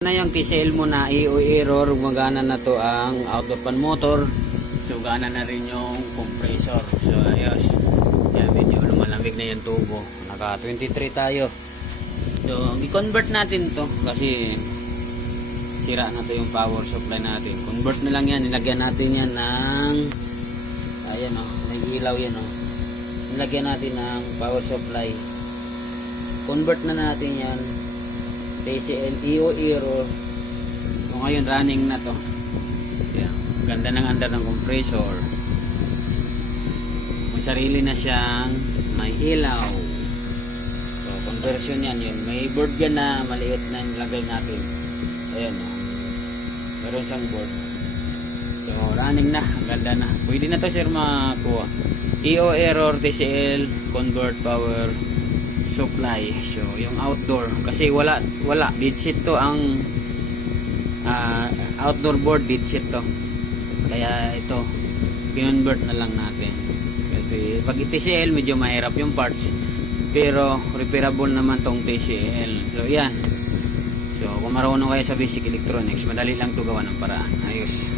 Na yung TCL mo na error, gumagana na to ang outdoor fan motor. So gana na rin yung compressor. So ayos. Kaya medyo lumalamig na yung tubo. Naka 23 tayo. So i-convert natin to kasi sira na to yung power supply natin. Convert na lang yan. Nilagyan natin yan ng ayan o, may ilaw yan o. Nilagyan natin ng power supply. Convert na natin yan. TCL error. So ngayon running na to. Yeah. Ganda ng andar ng compressor. May sarili na siyang may ilaw. So conversion yan yun. May board yan na maliit na nilagay natin. Ayan o. Meron siyang board. So running na. Ganda na. Pwede na to sir makuha. error TCL convert power supply. So yung outdoor kasi wala dead sheet to ang outdoor board, dead sheet to, kaya ito kinonvert na lang natin kasi pag TCL medyo mahirap yung parts pero repairable naman tong TCL. So yan, so kung marunong kayo sa basic electronics madali lang to gawa ng paraan. Ayos.